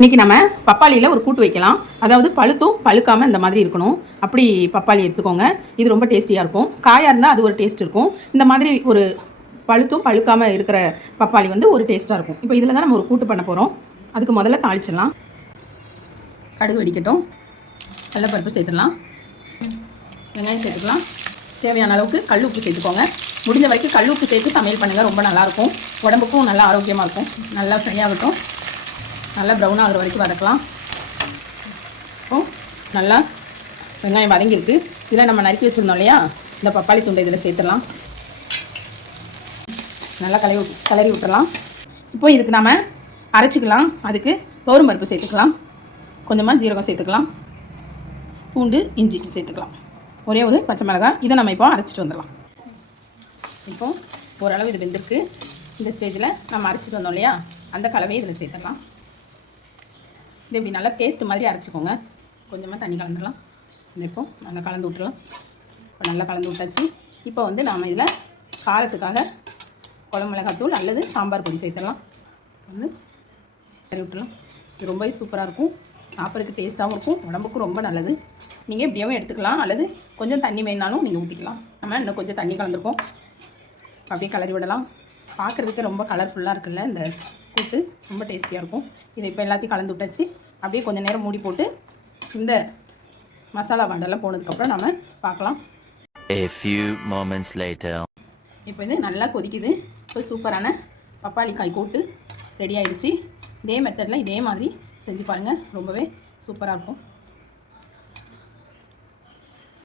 இன்றைக்கி நம்ம பப்பாளியில் ஒரு கூட்டு வைக்கலாம். அதாவது பழுத்தும் பழுக்காமல் இந்த மாதிரி இருக்கணும். அப்படி பப்பாளி எடுத்துக்கோங்க. இது ரொம்ப டேஸ்டியாக இருக்கும். காயாக இருந்தால் அது ஒரு டேஸ்ட் இருக்கும். இந்த மாதிரி ஒரு பழுத்தும் பழுக்காமல் இருக்கிற பப்பாளி வந்து ஒரு டேஸ்ட்டாக இருக்கும். இப்போ இதில் தான் நம்ம ஒரு கூட்டு பண்ண போகிறோம். அதுக்கு முதல்ல தாளிச்சிடலாம். கடுகு வெடிக்கட்டும். கடலைப்பருப்பு சேர்த்துடலாம். வெங்காயம் சேர்த்துக்கலாம். தேவையான அளவுக்கு கல் உப்பு சேர்த்துக்கோங்க. முடிஞ்ச வரைக்கும் கல் உப்பு சேர்த்து சமையல் பண்ணுங்கள். ரொம்ப நல்லாயிருக்கும். உடம்புக்கும் நல்லா ஆரோக்கியமாக இருக்கும். நல்லா ஃப்ரை ஆகட்டும். நல்லா ப்ரௌன் ஆகிற வரைக்கும் வதக்கலாம். இப்போ நல்லா வெங்காயம் வதங்கியிருக்கு. இதில் நம்ம நறுக்கி வச்சுருந்தோம் இல்லையா, இந்த பப்பாளி துண்டை இதில் சேர்த்துடலாம். நல்லா கிளறி விட்டுறலாம். இப்போ இதுக்கு நம்ம அரைச்சிக்கலாம். அதுக்கு துவரம் பருப்பு சேர்த்துக்கலாம். கொஞ்சமாக ஜீரகம் சேர்த்துக்கலாம். பூண்டு இஞ்சி சேர்த்துக்கலாம். ஒரே ஒரு பச்சை மிளகாய். இதை நம்ம இப்போ அரைச்சிட்டு வந்துடலாம். இப்போ ஓரளவு இது வெந்திருக்கு. இந்த ஸ்டேஜில் நம்ம அரைச்சிட்டு வந்தோம் இல்லையா, அந்த கலவையை இதில் சேர்த்துக்கலாம். இது இப்படி நல்லா பேஸ்ட் மாதிரி அரைச்சிக்கோங்க. கொஞ்சமாக தண்ணி கலந்துடலாம். இந்த இப்போ நல்லா கலந்து விட்டுலாம். இப்போ நல்லா கலந்து விட்டாச்சு. இப்போ வந்து நாம் இதில் காரத்துக்காக குழம்பு மிளகாத்தூள் அல்லது சாம்பார் பொடி சேர்த்துடலாம். வந்து கறி விட்டுலாம். இது ரொம்பவே சூப்பராக இருக்கும். சாப்பிட்றதுக்கு டேஸ்ட்டாகவும் இருக்கும். உடம்புக்கும் ரொம்ப நல்லது. நீங்கள் இப்படியாவும் எடுத்துக்கலாம், அல்லது கொஞ்சம் தண்ணி வேணாலும் நீங்கள் ஊற்றிக்கலாம். நம்ம இன்னும் கொஞ்சம் தண்ணி கலந்துருக்கோம். அப்படியே கிளறி விடலாம். பார்க்குறதுக்கு ரொம்ப கலர்ஃபுல்லாக இருக்குல்ல இந்த கூட்டு, ரொம்ப டேஸ்டியாக இருக்கும். இதை இப்போ எல்லாத்தையும் கலந்து விட்டாச்சு. அப்படியே கொஞ்சம் நேரம் மூடி போட்டு இந்த மசாலா வண்டெல்லாம் போனதுக்கப்புறம் நம்ம பார்க்கலாம். A few moments later. இப்போ இது நல்லா கொதிக்குது. இப்போ சூப்பரான பப்பாளி காய் கூட்டு ரெடி ஆகிடுச்சு. இதே மெத்தடில் இதே மாதிரி செஞ்சு பாருங்கள். ரொம்பவே சூப்பராக இருக்கும்.